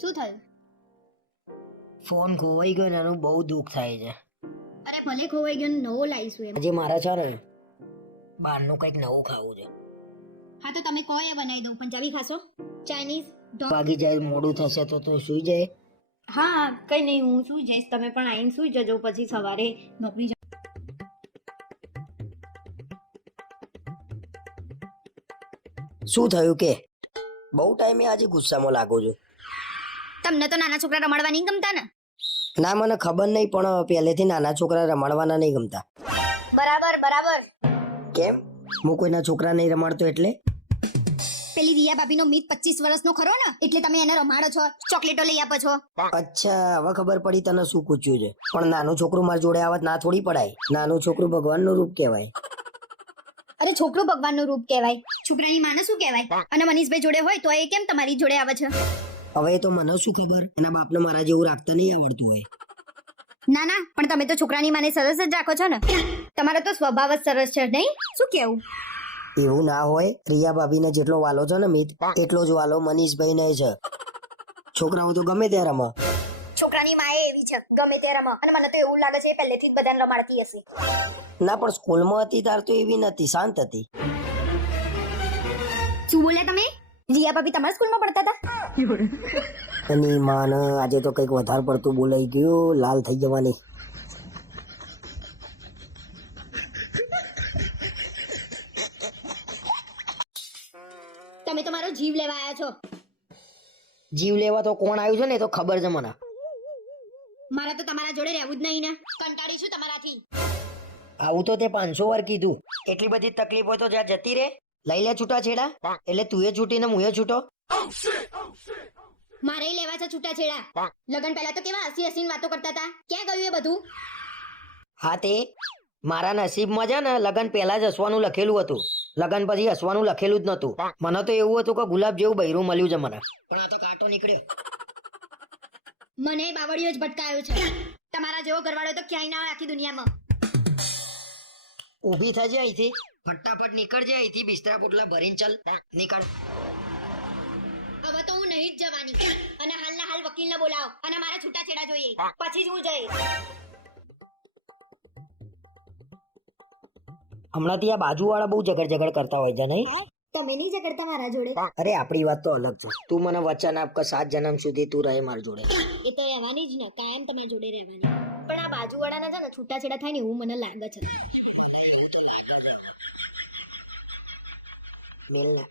શું થયું? ફોન ખોવાઈ ગયો ને એનું બહુ દુઃખ થાય છે. અરે ભલે ખોવાઈ ગયો ને નવો લાવીશું એમ. આજે મારે છે ને બહારનું કંઈક નવું ખાવું છે. હા તો તમે કહો એ બનાવી દઉં પંજાબી ખાશો? ચાઇનીઝ વાગી જાય મોડું થશે તો તો સુઈ જાય. હા કંઈ કઈ નહીં હું સુઈ જઈશ. તમે પણ આવીને સુઈ જજો પછી સવારે નોકરી જાઓ શું થયું કે? બહુ ટાઈમે આજે ગુસ્સામાં લાગો છો. તમને તો નાના છોકરા રમાડવા નહીં ગમતા ને? ના મને ખબર નહીં પણ પહેલેથી નાના છોકરા રમાડવાના નહીં ગમતા. બરાબર બરાબર. કેમ? હું કોઈના છોકરા નહીં રમાડતો એટલે? પેલી રિયા ભાભીનો મીત પચીસ વર્ષનો ખરો ને? એટલે તમે એને રમાડો છો ચોકલેટો લઈ આપો છો. અચ્છા હવે ખબર પડી તને શું પૂછ્યું છે. પણ નાનું છોકરું મારી જોડે આવત ના થોડી પડાય. નાનું છોકરું ભગવાનનું રૂપ કહેવાય. અરે છોકરું ભગવાનનું રૂપ કહેવાય. છોકરાની માને શું કહેવાય? અને મનીષભાઈ જોડે હોય તો એ કેમ તમારી જોડે આવે છે? હવે તો મને શું ખબર? એના બાપને મારા જેવું રાખતા નહીં આવડતું હોય. ના ના પણ તમે તો છોકરાની માને સરસ જ રાખો છો ને. તમારો તો સ્વભાવ જ સરસ છે નહીં? શું કેવું? એવું ના હોય. રિયા ભાભીને જેટલો વાલો છે ને મિત એટલો જ વાલો મનીષભાઈ ને છે. છોકરાઓ તો ગમે ત્યાં રમે. છોકરાની માએ એવી છે ગમે ત્યારે રમા. અને મને તો એવું લાગે છે પહેલેથી જ બધાને રમાડતી હશે. ના પણ સ્કૂલમાં હતી તાર તો એવી નથી શાંત હતી. શું બોલ્યા તમે? રિયા ભાભી તમારા સ્કૂલમાં ભણતા હતા? એની માન આજે તો કંઈક વધારે પડતું બોલાઈ ગયું લાલ થઈ જવાની. તમે તો મારો જીવ લેવા આવ્યા છો. જીવ લેવા તો કોણ આવ્યું છે ને તો ખબર છે મને. મારા તો તમારા જોડે રહેવું જ નહીં ને. કંટાળી છું તમારાથી. આવું તો તે પાંચસો વાર કીધું. એટલી બધી તકલીફો તો જ્યાં જતી રે લઈ લે છૂટા છેડા. એટલે તું એ છૂટી ને હું એ છૂટો. મારે લેવા છે છૂટાછેડા લગન પહેલા તો કેવા હસી હસીને વાતો કરતા હતા? ક્યાં ગયું એ બધું? હા તે. મારા નસીબમાં છે ને લગન પહેલા જ હસવાનું લખેલું હતું. લગન પછી હસવાનું લખેલું જ નતું મને તો એવું હતું કે ગુલાબ જેવું બૈરું મળ્યું છે મને. પણ આ તો કાંટો નીકળ્યો. મને બાવળીઓ જ ભટકાયો છે. તમારા જેવો ઘરવાળો તો ક્યાંય ના હોય આખી દુનિયામાં. ઊભી થજે અહીંથી. ફટાફટ નીકળજે અહીંથી બિસ્તરા પોટલા ભરીને ચાલ. નીકળ. હવે તો હું નહીં જ જવાની. અને હાલના હાલ વકીલને બોલાવો. અને મારા છૂટાછેડા જોઈએ. પછી જ હું જઈશ. હમણાંથી આ બાજુવાળા બહુ ઝઘડ ઝઘડ કરતા હોય છે નહીં? તમે નહીં ઝઘડતા મારા જોડે. અરે આપણી વાત તો અલગ છે. તું મને વચન આપ કે સાત જન્મ સુધી તું રહે મારા જોડે. એ તો રહેવાની જ ને. કાયમ તમારી જોડે રહેવાની. પણ આ બાજુવાળાના છે ને છૂટાછેડા થાય ને એવું મને લાગે છે. મિલ ને